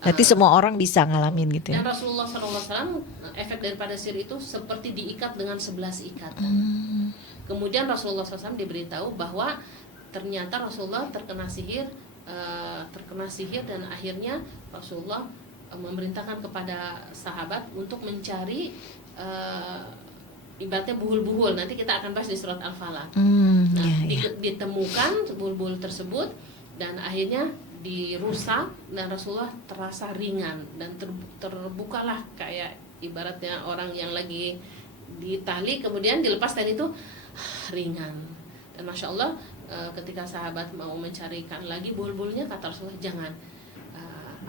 Berarti semua orang bisa ngalamin gitu ya. Dan Rasulullah SAW efek daripada sihir itu seperti diikat dengan 11 ikatan. Kemudian Rasulullah SAW diberitahu bahwa ternyata Rasulullah terkena sihir, dan akhirnya Rasulullah memerintahkan kepada sahabat untuk mencari ibaratnya buhul-buhul. Nanti kita akan bahas di surat Al-Falaq. Ditemukan buhul-buhul tersebut dan akhirnya dirusak dan Rasulullah terasa ringan dan terbukalah kayak ibaratnya orang yang lagi ditali kemudian dilepas tadi itu ringan. Dan Masya Allah ketika sahabat mau mencarikan lagi buhul-buhulnya, kata Rasulullah jangan,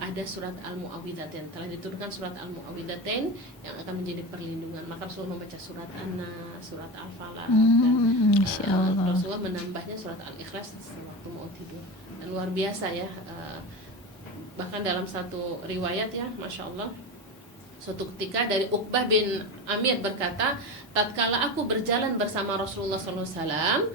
ada surat Al-Mu'awwidhatain, telah diturunkan surat Al-Mu'awwidhatain yang akan menjadi perlindungan. Maka Rasulullah membaca surat An-Nas, surat Al-Falaq, dan Rasulullah menambahnya surat Al-Ikhlas waktu mau tidur. Dan luar biasa ya, bahkan dalam satu riwayat ya, Masya Allah, suatu ketika dari Uqbah bin Amir berkata, tatkala aku berjalan bersama Rasulullah SAW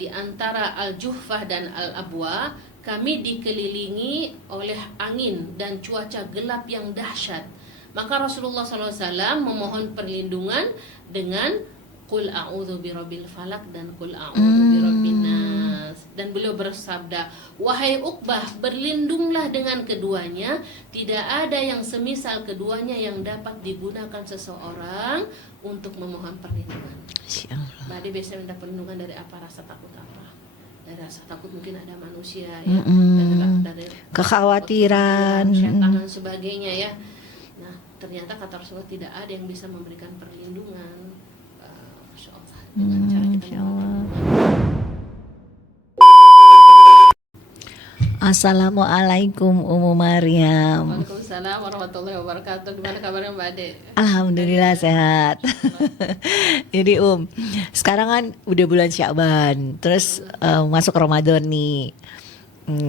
di antara Al-Juhfah dan Al-Abwa, kami dikelilingi oleh angin dan cuaca gelap yang dahsyat. Maka Rasulullah SAW memohon perlindungan dengan Qul a'udzu birabbil falaq dan Qul a'udzu birabbin nas. Dan beliau bersabda, wahai Uqbah, berlindunglah dengan keduanya, tidak ada yang semisal keduanya yang dapat digunakan seseorang untuk memohon perlindungan. Mbak Ade biasanya minta perlindungan dari apa? Rasa takut apa? Dari rasa takut mungkin ada manusia ya, dari kekhawatiran, setan dan sebagainya ya. Nah, ternyata kata Rasulullah tidak ada yang bisa memberikan perlindungan, Masya Allah, dengan cara kita Assalamualaikum Umu Maryam. Waalaikumsalam warahmatullahi wabarakatuh. Gimana kabarnya Mbak Ade? Alhamdulillah sehat. Jadi sekarang kan udah bulan Sya'ban, terus masuk Ramadan nih.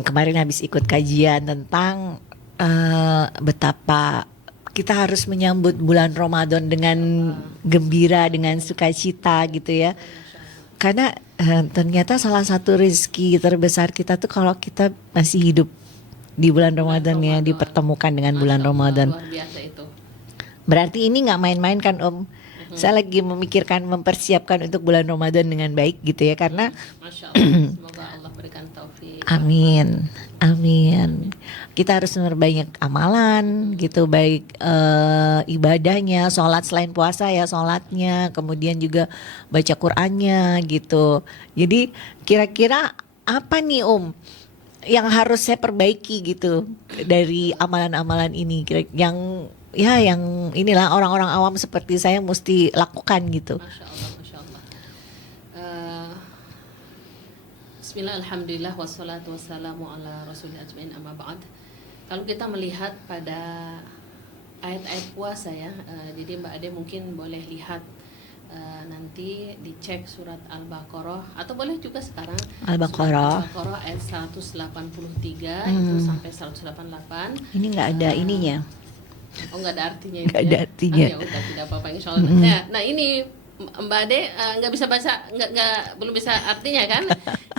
Kemarin habis ikut kajian tentang betapa kita harus menyambut bulan Ramadan dengan gembira, dengan sukacita gitu ya. Karena ternyata salah satu rezeki terbesar kita tuh kalau kita masih hidup di bulan Ramadan ya, dipertemukan dengan bulan Ramadan. Luar biasa itu. Berarti ini nggak main-main kan Om? Saya lagi memikirkan, mempersiapkan untuk bulan Ramadan dengan baik gitu ya, karena Masya Allah, semoga Allah berikan taufik. Amin, amin. Kita harus memperbanyak amalan gitu, baik ibadahnya, sholat selain puasa ya, sholatnya, kemudian juga baca Qur'annya gitu. Jadi kira-kira apa nih yang harus saya perbaiki gitu dari amalan-amalan ini, yang inilah orang-orang awam seperti saya mesti lakukan gitu. Masya Allah, Masya Allah. Bismillah, alhamdulillah, wassalatu wassalamu ala rasulil ajmain, amma ba'd. Kalau kita melihat pada ayat-ayat puasa ya, jadi Mbak Ade mungkin boleh lihat nanti dicek surat Al-Baqarah, atau boleh juga sekarang Al-Baqarah ayat 183 itu sampai 188. Ini nggak ada ininya. Oh, nggak ada artinya itu. Nggak ada artinya. Ya udah, tidak apa-apa insya Allah. Nah ini Mbak Ade nggak bisa baca, belum bisa artinya kan?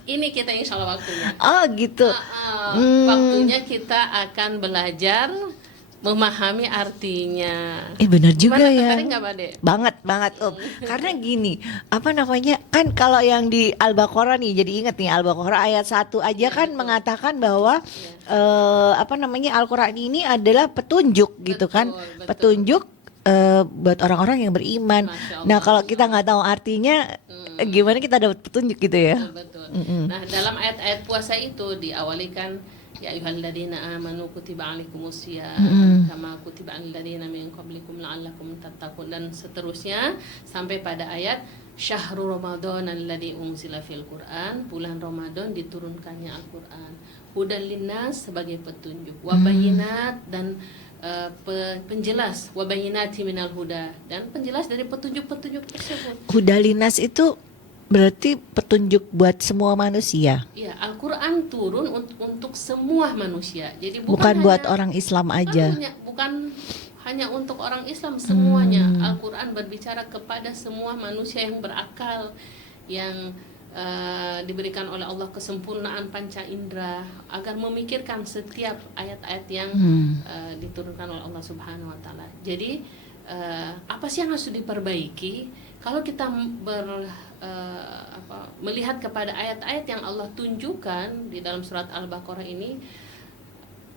Ini kita insya Allah waktunya. Oh gitu. Waktunya kita akan belajar memahami artinya. Benar juga gimana, ya. Tertarik nggak Mbak Ade? Banget Karena gini, apa namanya, kan kalau yang di Al-Baqarah nih, jadi ingat nih Al-Baqarah ayat 1 aja kan mengatakan bahwa apa namanya, Al-Quran ini adalah petunjuk gitu kan. Betul. Petunjuk buat orang-orang yang beriman. Nah kalau kita nggak tahu artinya, gimana kita dapat petunjuk gitu ya? Betul. Nah dalam ayat-ayat puasa itu diawali kan, ya ayyuhalladzina amanu kutiba alaikumusiyam kama kutiba alal ladzina min qablikum la'allakum tattaqun, dan seterusnya sampai pada ayat syahrul ramadan alladzi unzila fil Qur'an, bulan Ramadan diturunkannya Al-Qur'an, hudan linnas sebagai petunjuk, wabayinat dan penjelas, wabayinati minal huda, dan penjelas dari petunjuk-petunjuk tersebut. Huda linnas itu berarti petunjuk buat semua manusia. Iya, Al-Quran turun untuk semua manusia. Jadi bukan buat orang Islam aja. Bukan hanya untuk orang Islam, semuanya. Al-Quran berbicara kepada semua manusia yang berakal, yang diberikan oleh Allah kesempurnaan panca indera agar memikirkan setiap ayat-ayat yang diturunkan oleh Allah Subhanahu wa taala. Jadi apa sih yang harus diperbaiki? Kalau kita melihat kepada ayat-ayat yang Allah tunjukkan di dalam surat Al-Baqarah ini,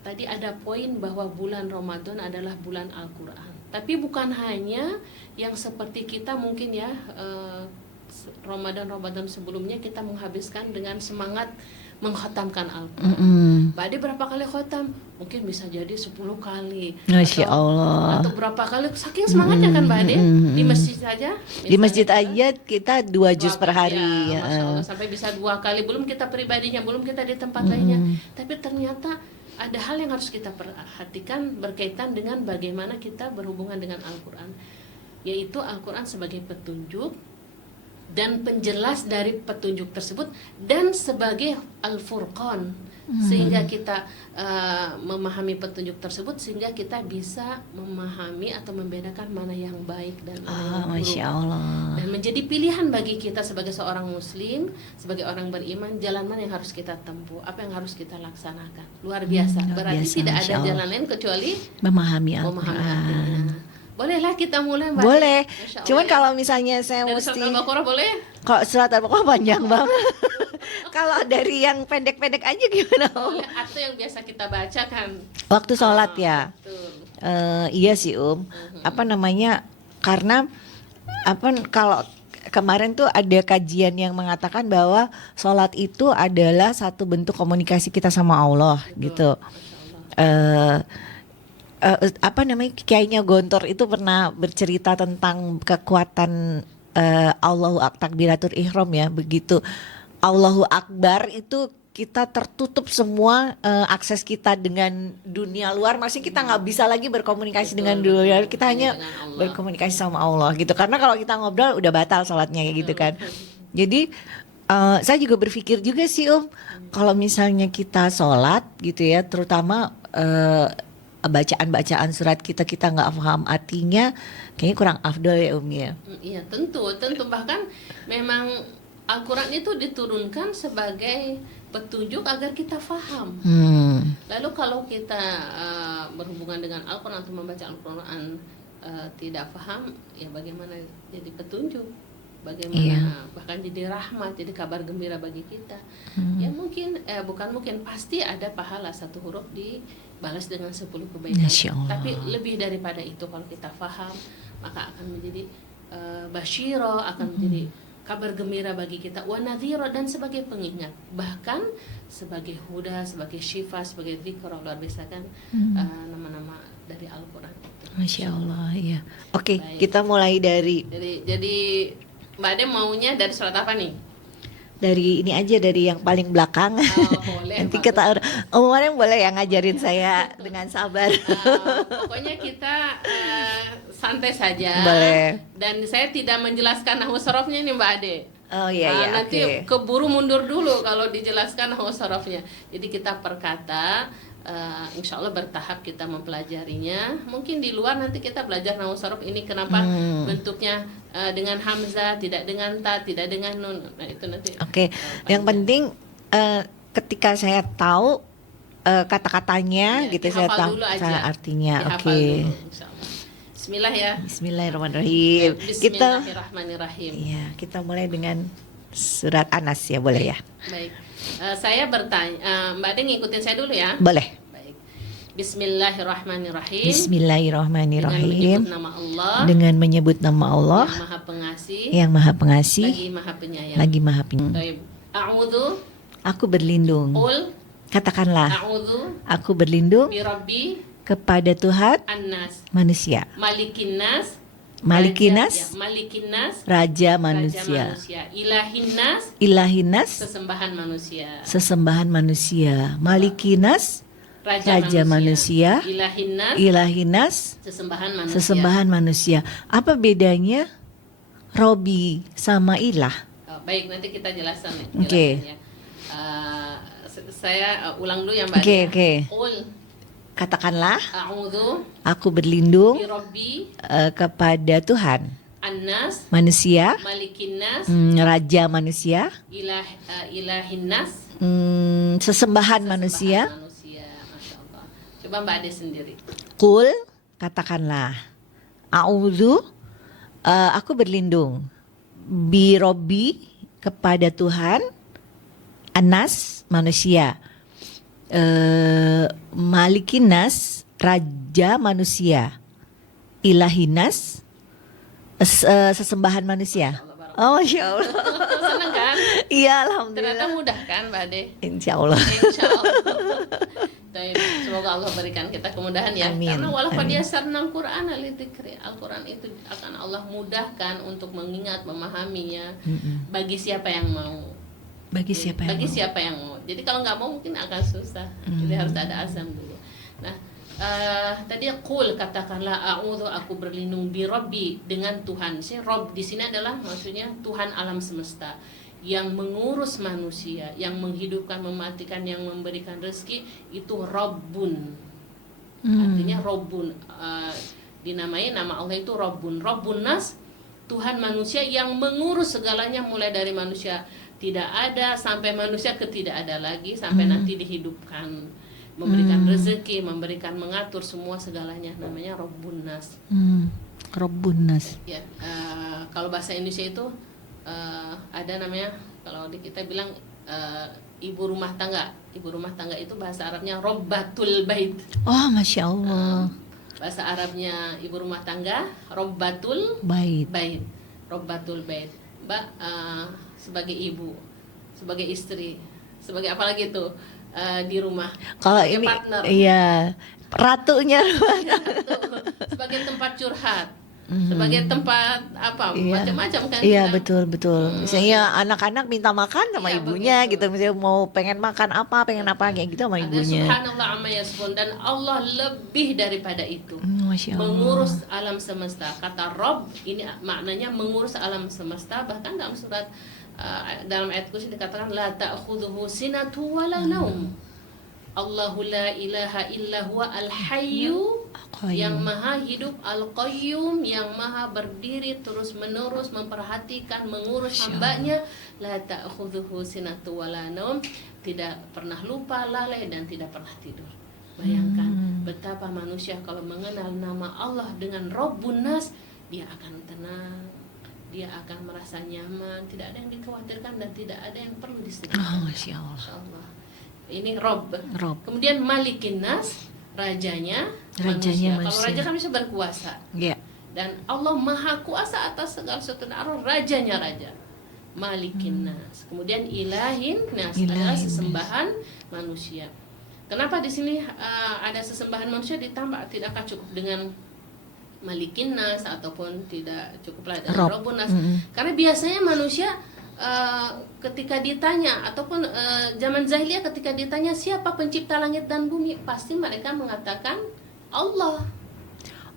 tadi ada poin bahwa bulan Ramadan adalah bulan Al-Quran. Tapi bukan hanya yang seperti kita mungkin ya, Ramadan sebelumnya kita menghabiskan dengan semangat mengkhatamkan Al-Quran. Mbak Ade berapa kali khatam? Mungkin bisa jadi 10 kali. Masya Allah. Atau berapa kali, saking semangatnya kan Mbak Ade. Di masjid saja. Di masjid aja kita 2 juz per hari. Ya, Masya Allah, sampai bisa 2 kali. Belum kita pribadinya, belum kita di tempat lainnya. Tapi ternyata ada hal yang harus kita perhatikan berkaitan dengan bagaimana kita berhubungan dengan Al-Quran. Yaitu Al-Quran sebagai petunjuk dan penjelas dari petunjuk tersebut, dan sebagai Al-Furqan, sehingga kita memahami petunjuk tersebut, sehingga kita bisa memahami atau membedakan mana yang baik dan mana yang buruk. Masya Allah. Dan menjadi pilihan bagi kita sebagai seorang muslim, sebagai orang beriman, jalan mana yang harus kita tempuh, apa yang harus kita laksanakan. Luar biasa. Luar Berarti biasa, tidak Masya ada Allah. jalan lain kecuali Memahami memahami Al-Quran. artinya. Bolehlah kita mulai Mbak. Boleh. Masya Allah, Cuman ya. kalau misalnya saya dari mesti, surat Al-Baqarah boleh? kok surat Al-Baqarah panjang banget. Kalau dari yang pendek-pendek aja gimana? Boleh, atau yang biasa kita baca kan. Waktu sholat ya. Betul. Iya sih Apa namanya? Karena kalau kemarin tuh ada kajian yang mengatakan bahwa sholat itu adalah satu bentuk komunikasi kita sama Allah. Betul. Gitu. Masya Allah. Kiainya Gontor itu pernah bercerita tentang kekuatan Allahu Takbiratul Ihram ya. Begitu Allahu Akbar itu kita tertutup semua akses kita dengan dunia luar. Maksudnya kita nggak bisa lagi berkomunikasi dengan dunia luar. Kita hanya dengan Allah. berkomunikasi sama Allah gitu. Karena kalau kita ngobrol udah batal sholatnya kayak gitu kan. Jadi saya juga berpikir juga sih kalau misalnya kita sholat gitu ya, terutama bacaan-bacaan surat kita nggak paham artinya, kayaknya kurang afdol ya ya. Iya tentu bahkan memang Al-Quran itu diturunkan sebagai petunjuk agar kita faham. Lalu kalau kita berhubungan dengan Al-Quran atau membaca Al-Quran tidak faham, ya bagaimana jadi petunjuk? Bagaimana bahkan jadi rahmat, jadi kabar gembira bagi kita. Ya mungkin bukan mungkin, pasti ada pahala satu huruf dibalas dengan 10 kebaikan. Tapi lebih daripada itu, kalau kita faham maka akan menjadi basyiro, akan menjadi kabar gembira bagi kita, wa nadhiro, dan sebagai pengingat, bahkan sebagai huda, sebagai syifa, sebagai dzikr. Luar biasa kan nama-nama dari Al-Quran itu. Masya Allah ya. Oke, Baik. kita mulai dari Jadi Mbak Ade maunya dari surat apa nih? dari ini aja, dari yang paling belakang. Boleh. Nanti bagus. kita kemarin boleh yang ngajarin saya dengan sabar. Pokoknya kita santai saja. Boleh. Dan saya tidak menjelaskan nahwu sorofnya nih Mbak Ade. Oh iya Nanti oke. keburu mundur dulu kalau dijelaskan nahwu sorofnya. Jadi kita per kata, insya Allah bertahap kita mempelajarinya. Mungkin di luar nanti kita belajar nahwu sorof ini kenapa bentuknya dengan hamzah, tidak dengan ta, tidak dengan nun. Nah itu nanti. Oke. Yang penting ketika saya tahu kata-katanya Ya, gitu, saya dihafal tahu dulu aja. artinya. Dihafal Oke. dulu, insya Allah. Bismillah ya. Bismillahirrahmanirrahim. Bismillahirrahmanirrahim. Kita mulai dengan surat Anas ya, boleh ya? Baik. Saya bertanya, Mbak Ade ngikutin saya dulu ya. Boleh. Baik. Bismillahirrahmanirrahim. Bismillahirrahmanirrahim. Dengan menyebut nama Allah. Dengan menyebut nama Allah Yang Maha Pengasih. yang Maha Pengasih Lagi Maha Penyayang. lagi Maha Penyayang. Baik. A'udzu. Aku berlindung. Qul. Katakanlah, A'udzu aku berlindung bi Rabbi kepada Tuhan An-Nas. manusia, Malikin Nas. Malikinas, Malikin Nas. Raja Raja manusia, manusia. Ilahin Nas. Ilahinas, Sesembahan manusia. sesembahan manusia, Malikinas, Raja manusia, Ilahin Nas. Ilahinas, Sesembahan manusia. sesembahan manusia. Apa bedanya Robi sama Ilah? Oh, baik, nanti kita jelaskan ya. Oke. Jelasin ya. Saya ulang dulu ya Mbak. Oke, Ade. oke. Qul Katakanlah, a'udzu aku berlindung bi Rabbi kepada Tuhan An-nas, manusia, Malikin nas, raja manusia, Ilahin nas, sesembahan manusia. manusia. Masya Allah. Coba Mbak Ade sendiri. Qul, katakanlah, a'udzu, aku berlindung, bi Robbi, kepada Tuhan, Anas, manusia, Malikin nas, raja manusia, Ilahinas, sesembahan manusia. Oh, Masya Allah. Senang kan? Iya, Ternyata alhamdulillah. mudah kan Mbak Ade? Insya Allah. Insya Allah. Baik, semoga Allah berikan kita kemudahan ya. Amin, Karena walaupun amin. dia sarnal Quran Al-Quran itu akan Allah mudahkan untuk mengingat, memahaminya bagi siapa yang mau. Bagi siapa yang Bagi mau. siapa yang mau. Jadi kalau nggak mau mungkin akan susah. Jadi harus ada azam dulu. Nah, tadi qul, katakanlah a'udzu, aku berlindung bi Rabbi, dengan Tuhan. Rob di sini adalah maksudnya Tuhan alam semesta yang mengurus manusia, yang menghidupkan, mematikan, yang memberikan rezeki, itu Rabbun. Artinya Rabbun, dinamai nama Allah itu Rabbun. Rabbun nas, Tuhan manusia yang mengurus segalanya mulai dari manusia tidak ada sampai manusia tidak ada lagi, sampai nanti dihidupkan, memberikan rezeki, memberikan, mengatur semua segalanya, namanya Rabbun nas. Rabbun nas. Ya, kalau bahasa Indonesia itu ada namanya, kalau di kita bilang ibu rumah tangga. Ibu rumah tangga itu bahasa Arabnya Robbatul Bait. Oh, Masya Allah. Bahasa Arabnya ibu rumah tangga Robbatul Baik. Bait. Robbatul Bait. Mbak sebagai ibu, sebagai istri, sebagai apa lagi itu di rumah. Kalau sebagai ini, partner. iya, ratunya. Sebagai tempat curhat. Sebagai tempat apa, Iya. macam-macam kan Iya, kita. betul. Misalnya anak-anak minta makan sama Iya, ibunya begitu. gitu. Misalnya mau pengen makan apa, pengen apa kayak gitu sama Ada ibunya. subhanallah amma yasifun, dan Allah lebih daripada itu. Masya Allah. Mengurus alam semesta. Kata Rob ini maknanya mengurus alam semesta. Bahkan dalam surat dalam ayat kursi dikatakan la ta'khudhuhu sinatu wala naum. Allahu la ilaha illa huwa al-hayyu, yang maha hidup, al-qayyum, yang maha berdiri terus menerus memperhatikan, mengurus hambanya. La ta'khudhuhu sinatu wala naum, tidak pernah lupa, lalai, dan tidak pernah tidur. Bayangkan betapa manusia kalau mengenal nama Allah dengan Rabbun nas, dia akan tenang, dia akan merasa nyaman, tidak ada yang dikhawatirkan dan tidak ada yang perlu disedihkan. Oh, Masya Allah. Masya Allah. Ini Rob. Rob. Kemudian Malikin nas, rajanya Rajanya manusia. Kalau manusia. raja kan bisa berkuasa. Iya. Dan Allah maha kuasa atas segala sesuatu. Rajanya raja. Malikin nas. Kemudian Ilahin nas adalah Ilahin nas. sesembahan manusia. Kenapa di sini ada sesembahan manusia ditambah, tidakkah cukup dengan Malikin nas ataupun tidak cukuplah dengan Rob. Rabbun nas? Karena biasanya manusia ketika ditanya ataupun zaman jahiliyah ketika ditanya siapa pencipta langit dan bumi, pasti mereka mengatakan Allah.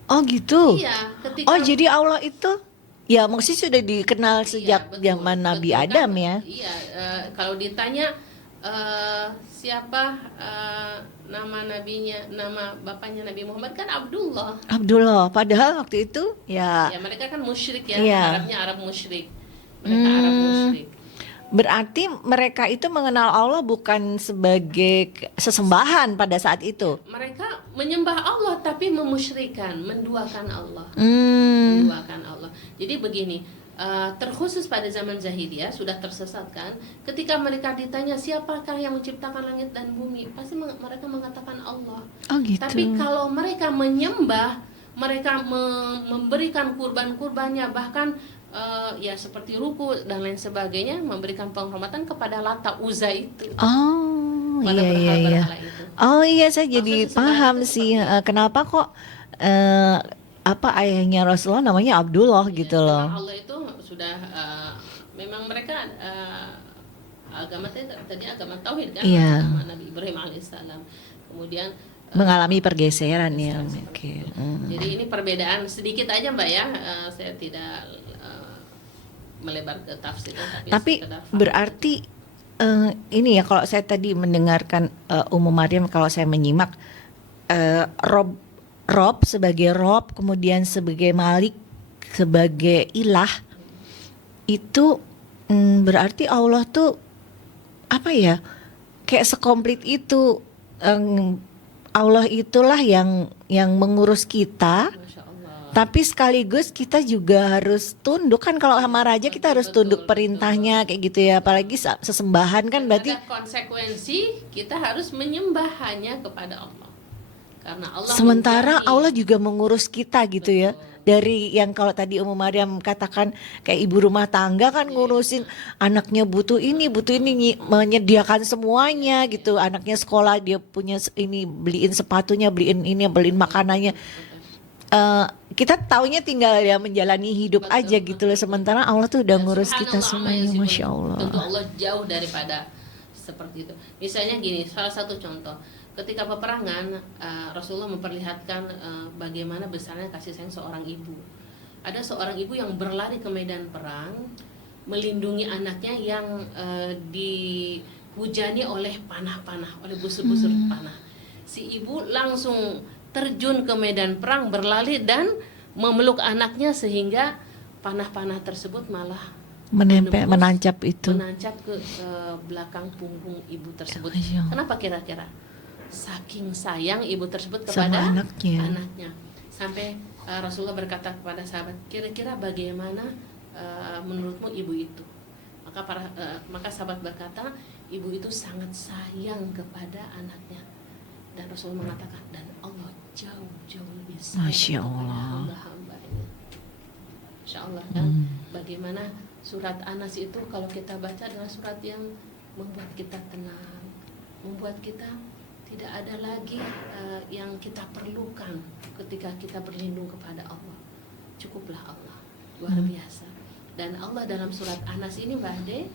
Oh gitu. Iya, ketika Oh jadi Allah itu ya maksudnya sudah dikenal Iya, sejak betul, zaman Nabi betul, Adam kan? ya. Iya, kalau ditanya siapa nama nabinya, nama bapaknya Nabi Muhammad, kan Abdullah. Abdullah. Padahal waktu itu ya Ya mereka kan musyrik ya, Iya. Arabnya Arab musyrik. Mereka Arab musyrik. berarti mereka itu mengenal Allah bukan sebagai sesembahan pada saat itu. Mereka menyembah Allah tapi memusyrikan, menduakan Allah. Menduakan Allah. Jadi begini, terkhusus pada zaman jahiliyah sudah tersesat kan, ketika mereka ditanya siapakah yang menciptakan langit dan bumi, pasti mereka mengatakan Allah. Oh gitu. Tapi kalau mereka menyembah, mereka memberikan kurban-kurbannya, bahkan ya seperti ruku dan lain sebagainya, memberikan penghormatan kepada Lata Uzza itu. Oh Pada iya. berhala-berhala itu. Oh iya saya jadi Maksudnya paham sebenarnya sih seperti kenapa kok apa ayahnya Rasulullah namanya Abdullah gitu Ya, loh. memang Allah itu sudah memang mereka agama tadi agama tauhid kan, Iya. agama Nabi Ibrahim alaihissalam. Kemudian Mengalami pergeseran ya. Oke. jadi ini perbedaan sedikit aja Mbak ya. Saya tidak melebar ke tafsir, Tapi sekedar fakta. berarti ini ya kalau saya tadi mendengarkan Ummu Maryam, kalau saya menyimak Rob sebagai Rob, kemudian sebagai Malik, sebagai ilah itu berarti Allah tuh apa ya, kayak sekomplit itu. Allah itulah yang mengurus kita, Masya Allah. tapi sekaligus kita juga harus tunduk kan, kalau sama raja kita harus tunduk perintahnya kayak gitu ya, apalagi sesembahan kan, Dan berarti ada konsekuensi kita harus menyembah hanya kepada Allah. Karena Allah sementara menjamin. Allah juga mengurus kita gitu ya. Betul. Dari yang kalau tadi Ummu Maryam katakan kayak ibu rumah tangga kan ngurusin anaknya butuh ini menyediakan semuanya gitu. Anaknya sekolah dia punya ini, beliin sepatunya, beliin ini, beliin makanannya. Kita taunya tinggal ya menjalani hidup Betul, aja gitu loh. Sementara Allah tuh udah Dan ngurus kita subhanallah, semuanya, amma Masya yasifun. Allah. Tentu Allah jauh daripada seperti itu. Misalnya gini, salah satu contoh, ketika peperangan Rasulullah memperlihatkan bagaimana besarnya kasih sayang seorang ibu. Ada seorang ibu yang berlari ke medan perang melindungi anaknya yang dihujani oleh panah-panah, oleh busur-busur panah. Si ibu langsung terjun ke medan perang, berlari dan memeluk anaknya sehingga panah-panah tersebut malah menembus, Menancap itu. menancap ke belakang punggung ibu tersebut. Masya Allah. Kenapa kira-kira? Saking sayang ibu tersebut Sama kepada anaknya. Sampai Rasulullah berkata kepada sahabat, kira-kira bagaimana menurutmu ibu itu? Maka sahabat berkata, ibu itu sangat sayang kepada anaknya. Dan Rasulullah mengatakan, dan Allah jauh-jauh lebih sayang Masya kepada Allah. hamba-hambanya. Masya Allah. Dan bagaimana surat Anas itu kalau kita baca adalah surat yang membuat kita tenang, membuat kita tidak ada lagi yang kita perlukan ketika kita berlindung kepada Allah. Cukuplah Allah, luar biasa. Dan Allah dalam surat Anas ini Mbak Ade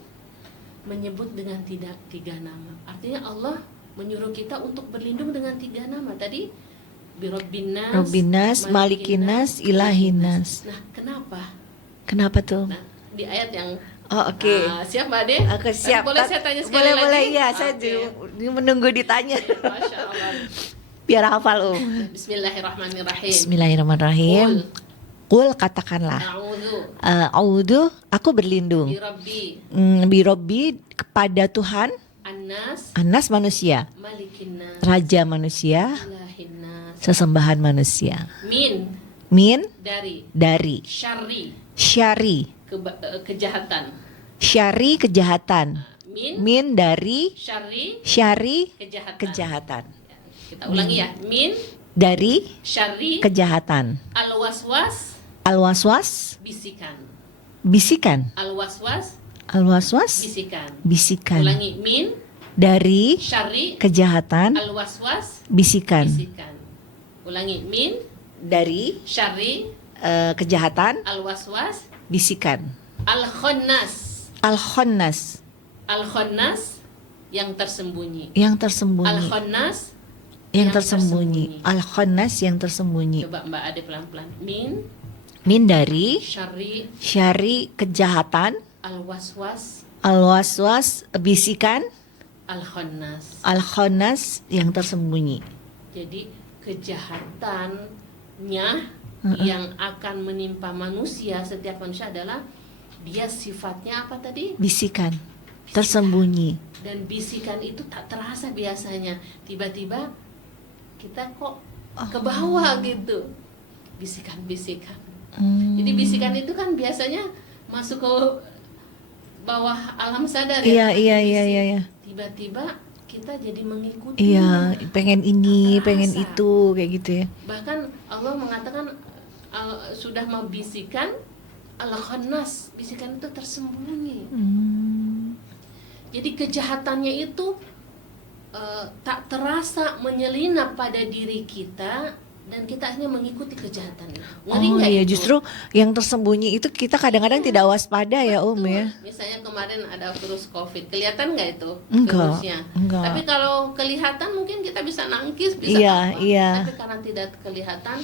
menyebut dengan tiga nama. Artinya Allah menyuruh kita untuk berlindung dengan 3 nama tadi, Birobbinas, Robbinas, Malikinas, Ilahinas. Nah, kenapa? Kenapa tuh? Nah, di ayat yang Oh, oke. siap Mbak Ade? Aku siap. Boleh saya tanya sekali lagi? Boleh ya, saya Oke. menunggu ditanya. Masya Allah. Biar hafal Bismillahirrahmanirrahim. Bismillahirrahmanirrahim. Qul katakanlah. A'udzu A'udzu, aku berlindung. birabbi Birobbi, kepada Tuhan, annas Anas manusia, malikinnas Raja manusia, ilahinnas sesembahan manusia. min Dari syarri syari, kejahatan. kejahatan. Min dari Syarri syari, kejahatan. kejahatan. Kita ulangi ya. Min Dari syarri kejahatan. al-waswas Al-waswas, bisikan. bisikan. Al-waswas Al-waswas, bisikan. bisikan. Ulangi, min Dari syarri kejahatan, al-waswas bisikan. bisikan. Ulangi, min Dari syarri kejahatan, al-waswas bisikan. al-khannas. Al-khannas, Al-khannas yang tersembunyi. yang tersembunyi. Al-khannas Yang tersembunyi. Al-khannas yang tersembunyi. Coba Mbak Ade pelan-pelan. Min dari Syarri syari kejahatan, al-waswas al-waswas bisikan, al-khannas. al-khannas yang tersembunyi. Jadi kejahatannya yang akan menimpa manusia, setiap manusia adalah dia sifatnya apa tadi? Bisikan, tersembunyi. Dan bisikan itu tak terasa biasanya. Tiba-tiba kita kok ke bawah gitu. Bisikan-bisikan. Jadi bisikan itu kan biasanya masuk ke bawah alam sadar ya. Iya. Tiba-tiba kita jadi mengikuti. Iya, pengen ini, Tak pengen terasa. itu, kayak gitu ya. Bahkan Allah mengatakan sudah membisikan al-khannas, bisikan itu tersembunyi. Jadi kejahatannya itu tak terasa menyelinap pada diri kita dan kita hanya mengikuti kejahatan itu. Ngeri Oh nggak iya, itu? justru yang tersembunyi itu kita kadang-kadang tidak waspada ya Betul. ya. Misalnya kemarin ada virus COVID, kelihatan nggak itu Enggak, virusnya? enggak. Tapi kalau kelihatan mungkin kita bisa nangkis, bisa Iya, apa. iya. Tapi karena tidak kelihatan,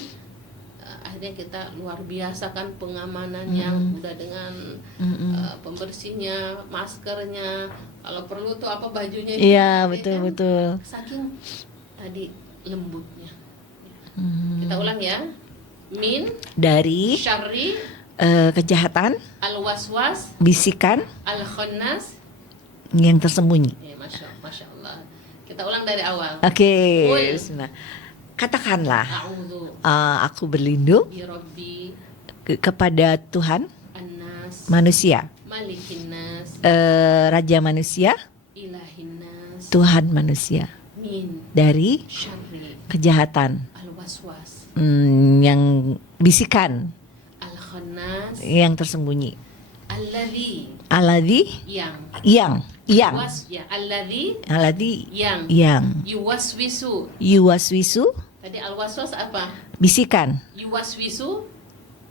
akhirnya kita luar biasa kan pengamanan yang udah dengan pembersihnya, maskernya, kalau perlu tuh apa bajunya. Iya, juga, ya kan? betul. Saking tadi lembutnya. Kita ulang ya. Min Dari syarri Kejahatan, al-waswas, bisikan al-khannas. yang tersembunyi. Ya, Masya Allah. Kita ulang dari awal. Oke, Qul. bismillah. Katakanlah, A'udzu aku berlindung birabbi kepada Tuhan annas, manusia, malikin nas, Raja manusia, ilahin nas, Tuhan manusia, min dari syarri kejahatan, al-waswas, yang bisikan, al-khannas, yang tersembunyi. alladzi Yang alladzi yang yuwaswisu. yuwaswisu, Tadi al-waswas apa? bisikan, Yuwaswisu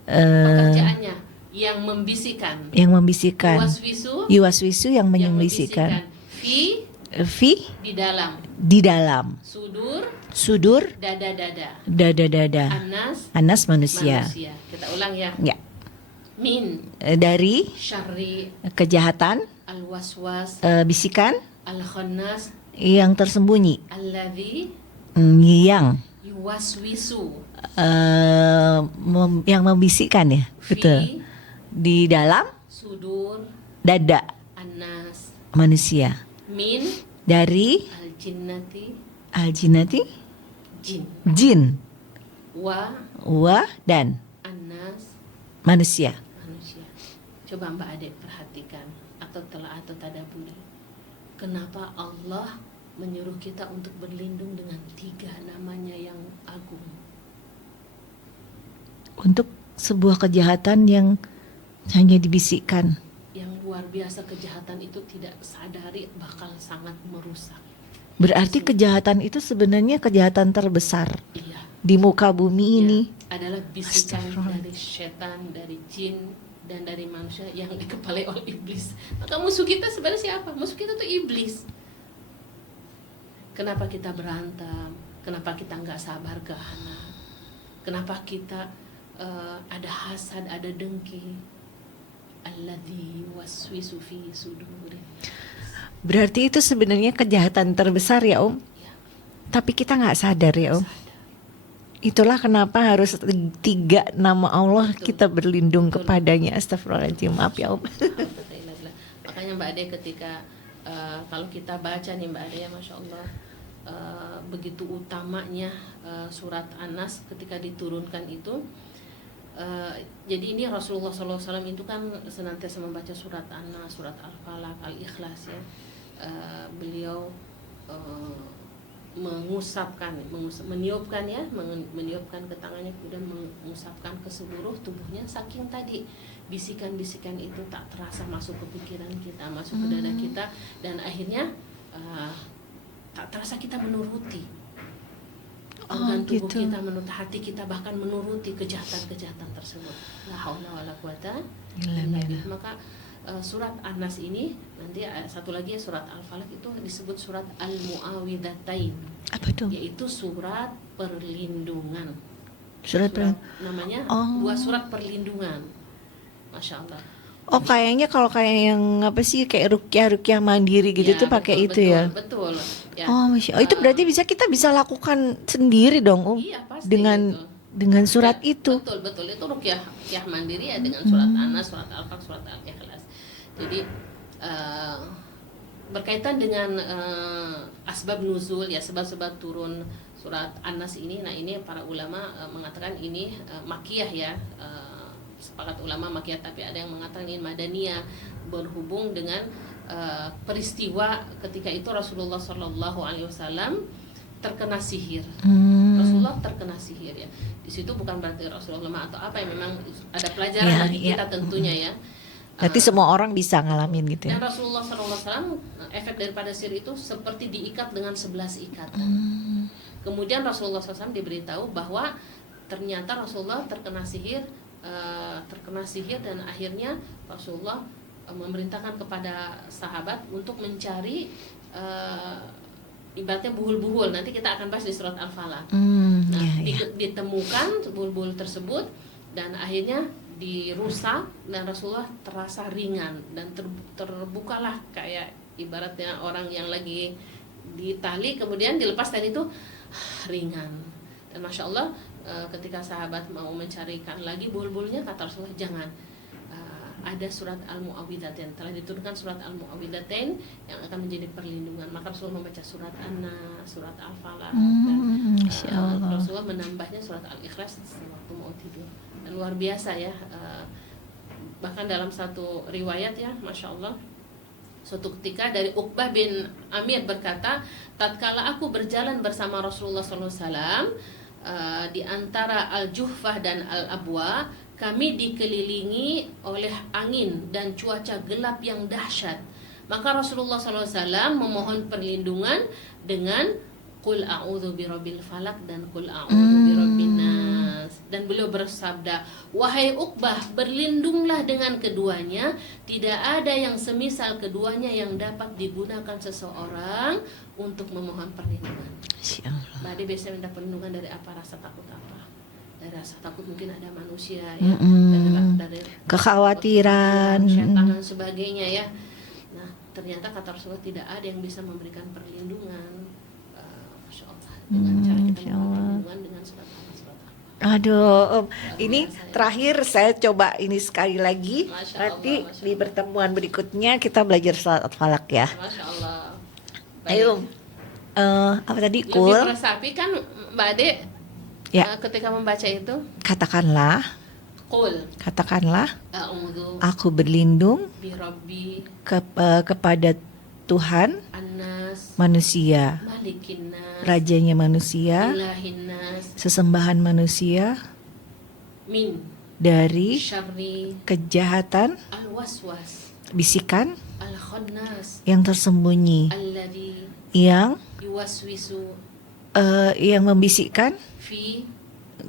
eh, pekerjaannya yang membisikkan. Yuwaswisu yuwaswisu yang yang membisikkan. fi Fi di dalam, di dalam sudur dada dada, anas anas manusia. Kita ulang ya. Ya, Min dari syarri kejahatan, al-waswas bisikan al-khannas yang tersembunyi, alladzi yang yuwaswisu yang membisikkan ya, betul, fi di dalam sudur dada anas manusia, min dari al-jinnati al-jinnati, jin jin, wa dan anas manusia. manusia. Coba Mbak Ade perhatikan atau tadaburi. Kenapa Allah menyuruh kita untuk berlindung dengan 3 namanya yang agung? Untuk sebuah kejahatan yang hanya dibisikkan. Yang luar biasa, kejahatan itu tidak sadari bakal sangat merusak. Berarti kejahatan itu sebenarnya kejahatan terbesar Iya. di muka bumi ini. Adalah bisikan Astagfirullah. dari setan, dari jin, dan dari manusia yang dikepalai oleh iblis. Maka musuh kita sebenarnya siapa? Musuh kita tuh iblis. Kenapa kita berantem? Kenapa kita nggak sabar ke anak? Kenapa kita ada hasad, ada dengki? Alladzi waswisu fi sudurin. Berarti itu sebenarnya kejahatan terbesar ya Om. Ya, Tapi kita nggak sadar ya Om. sadar. Itulah kenapa harus 3 nama Allah Betul. kita berlindung Betul. kepadanya. Astagfirullahaladzim, maaf ya Om. Alhamdulillah. Makanya Mbak Ade ketika kalau kita baca nih Mbak Ade ya, Masya Allah, begitu utamanya surat An-Nas ketika diturunkan itu. Jadi ini Rasulullah SAW itu kan senantiasa membaca surat An-Nas, surat Al-Falaq, Al-Ikhlas ya. Beliau meniupkan ke tangannya, kemudian mengusapkan ke seluruh tubuhnya, saking tadi bisikan-bisikan itu tak terasa masuk ke pikiran kita, masuk ke dada kita, dan akhirnya tak terasa kita menuruti organ tubuh gitu. kita, menuruti hati kita, bahkan menuruti kejahatan-kejahatan tersebut. La haula wala quwata illa billah. Maka surat An-Nas ini nanti satu lagi ya, surat Al-Falaq itu disebut surat Al-Mu'awwidhatain, Apa tuh? yaitu surat perlindungan. Surat namanya Oh. 2 surat perlindungan. Masya Allah. Oh, kayaknya kalau kayak yang apa sih, kayak rukyah mandiri gitu Ya, tuh pakai betul, itu ya. Betul. Ya. Oh, Masya Allah. Itu berarti kita bisa lakukan sendiri dong, Om. Iya, pasti dengan gitu. dengan surat Ya, itu. betul itu rukyah mandiri ya, dengan surat An-Nas, surat Al-Falaq, surat Al-Ikhlas. Jadi berkaitan dengan asbab nuzul ya, sebab-sebab turun surat An-Nas ini. Nah, ini para ulama mengatakan ini makiyah ya. Sepakat ulama makiyah, tapi ada yang mengatakan ini madaniyah, berhubung dengan peristiwa ketika itu Rasulullah SAW terkena sihir. Rasulullah terkena sihir ya. Di situ bukan berarti Rasulullah lemah atau apa ya, memang ada pelajaran Ya, bagi ya. kita tentunya ya. Berarti semua orang bisa ngalamin gitu Dan ya. Rasulullah SAW efek daripada sihir itu seperti diikat dengan 11 ikatan. Kemudian Rasulullah SAW diberitahu bahwa ternyata Rasulullah terkena sihir dan akhirnya Rasulullah memerintahkan kepada sahabat untuk mencari ibaratnya buhul-buhul. Nanti kita akan bahas di surat Al-Falaq. Nah, ditemukan buhul-buhul tersebut dan akhirnya dirusak, dan Rasulullah terasa ringan dan terbukalah kayak ibaratnya orang yang lagi ditali kemudian dilepas, dan itu ringan. Dan Masya Allah ketika sahabat mau mencarikan lagi bul-bulnya, kata Rasulullah jangan. Ada surat Al-Mu'awwidhatain, telah diturunkan surat Al-Mu'awwidhatain yang akan menjadi perlindungan. Maka Rasulullah membaca surat An-Nas, surat Al-Falaq, dan Masya Allah. Rasulullah menambahnya surat Al-Ikhlas waktu mau tidur. Dan luar biasa ya, bahkan dalam satu riwayat ya, Masya Allah, suatu ketika dari Uqbah bin Amir berkata, tatkala aku berjalan bersama Rasulullah SAW di antara Al-Juhfah dan Al-Abwa, kami dikelilingi oleh angin dan cuaca gelap yang dahsyat. Maka Rasulullah SAW memohon perlindungan dengan Qul a'udzu birabbil falaq dan Qul a'udzu birabbin nas. Dan beliau bersabda, wahai Uqbah, berlindunglah dengan keduanya, tidak ada yang semisal keduanya yang dapat digunakan seseorang untuk memohon perlindungan. Masya Allah. Mbak Ade biasanya minta perlindungan dari apa? Rasa takut apa? Dari rasa takut mungkin ada manusia ya, dari Kekhawatiran, setan dan sebagainya ya. Nah, ternyata kata Rasulullah tidak ada yang bisa memberikan perlindungan, Masya Allah, dengan cara kita memberikan perlindungan dengan surat surat. Aduh, ini terakhir saya coba ini sekali lagi. Masya Nanti Allah, Masya di pertemuan berikutnya kita belajar surat Al-Falaq ya. Masya Allah. Ayo, apa tadi? Lebih Kul, meresapi kan Mbak Ade ya. ketika membaca itu, Katakanlah, Qul a'udzu aku berlindung birabbi kepada Tuhan annas manusia, malikin nas rajanya manusia, ilahin nas sesembahan manusia, min dari syarri kejahatan, al-waswas bisikan al-khannas yang tersembunyi, alladzi yang yuwaswisu yang membisikkan fi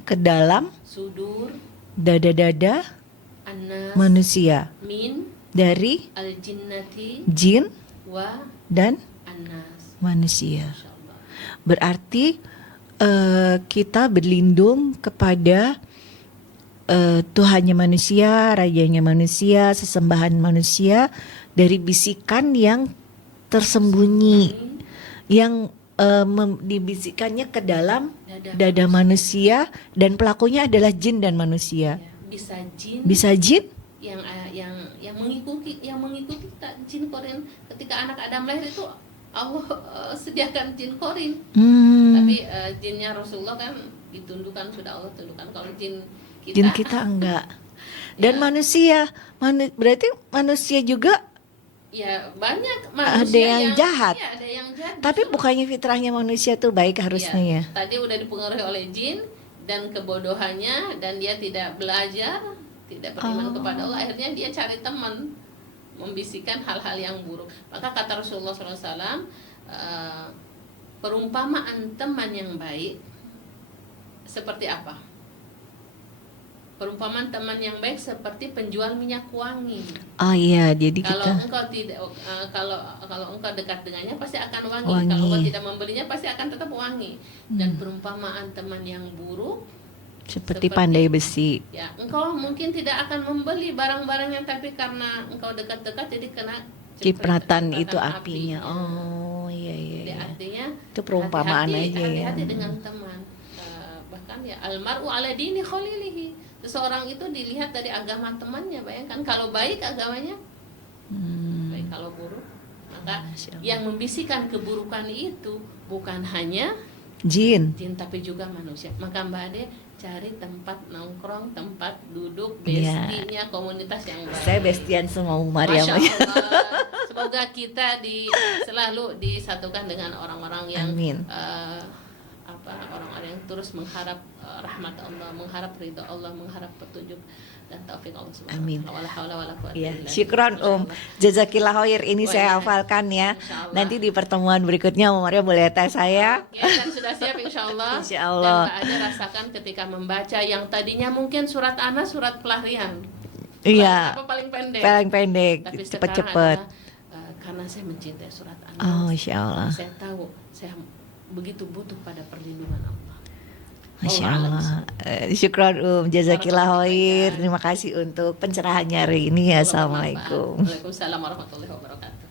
ke dalam sudur dada-dada annas manusia min dari al-jinnati jin wa dan annas. manusia. Insyaallah. Berarti kita berlindung kepada Tuhannya manusia, rajanya manusia, sesembahan manusia dari bisikan yang tersembunyi, yang dibisikkannya ke dalam dada manusia, dan pelakunya adalah jin dan manusia. Bisa jin Bisa jin, yang mengikuti jin korin. Ketika anak Adam lahir itu Allah sediakan jin korin. Tapi jinnya Rasulullah kan ditundukkan, sudah Allah tundukkan. Kalau jin kita enggak. Dan manusia, berarti manusia juga ya banyak ada manusia yang jahat. Iya, ada yang jahat. Tapi bukannya fitrahnya manusia tuh baik harusnya ya? Tadi udah dipengaruhi oleh jin dan kebodohannya, dan dia tidak belajar, tidak beriman kepada Allah, akhirnya dia cari teman, membisikkan hal-hal yang buruk. Maka kata Rasulullah SAW, perumpamaan teman yang baik seperti apa? Perumpamaan teman yang baik seperti penjual minyak wangi. Oh iya, jadi Kalau kita engkau tidak, kalau engkau dekat dengannya pasti akan wangi. Wangi. Kalau engkau tidak membelinya pasti akan tetap wangi. Dan perumpamaan teman yang buruk seperti pandai besi. ya, engkau mungkin tidak akan membeli barang-barangnya, tapi karena engkau dekat-dekat jadi kena Cipratan itu api. apinya. Oh iya iya. Jadi iya. artinya Itu perumpamaan aja ya. hati-hati dengan teman. Bahkan ya almaru ala dini khalilihi. Seseorang itu dilihat dari agama temannya. Bayangkan kalau baik agamanya, baik, kalau buruk. Maka Masya Allah. yang membisikkan keburukan itu bukan hanya Jin. jin tapi juga manusia. Maka Mbak Ade cari tempat nongkrong, tempat duduk, Iya. bestinya, komunitas yang baik. Saya bestian semua Umar ya. Masya Maya. Allah. Semoga kita selalu disatukan dengan orang-orang yang Amin. orang-orang yang terus mengharap rahmat Allah, mengharap ridha Allah, mengharap petunjuk dan taufik Allah Subhanahu Amin. wa taala. Wala haula wala quwwata Ya, illa billah. syukron Jazakillah khair. Ini Wah, saya ya. hafalkan ya. Insyaallah. Nanti di pertemuan berikutnya Umarnya boleh tes saya. Oke, dan sudah siap insyaallah. Insyaallah. Dan Mbak Ade rasakan ketika membaca yang tadinya mungkin surat Anas, surat pelarian. Iya. Apa paling pendek? Paling pendek, Tapi cepet-cepet. sekarang adalah, karena saya mencintai surat Anas. Oh, Masya Allah. Saya tahu saya begitu butuh pada perlindungan Allah. Masya Allah Allah. Syukron Jazakillah khair. Terima kasih untuk pencerahannya hari ini ya. Assalamualaikum. Waalaikumsalam warahmatullahi wabarakatuh.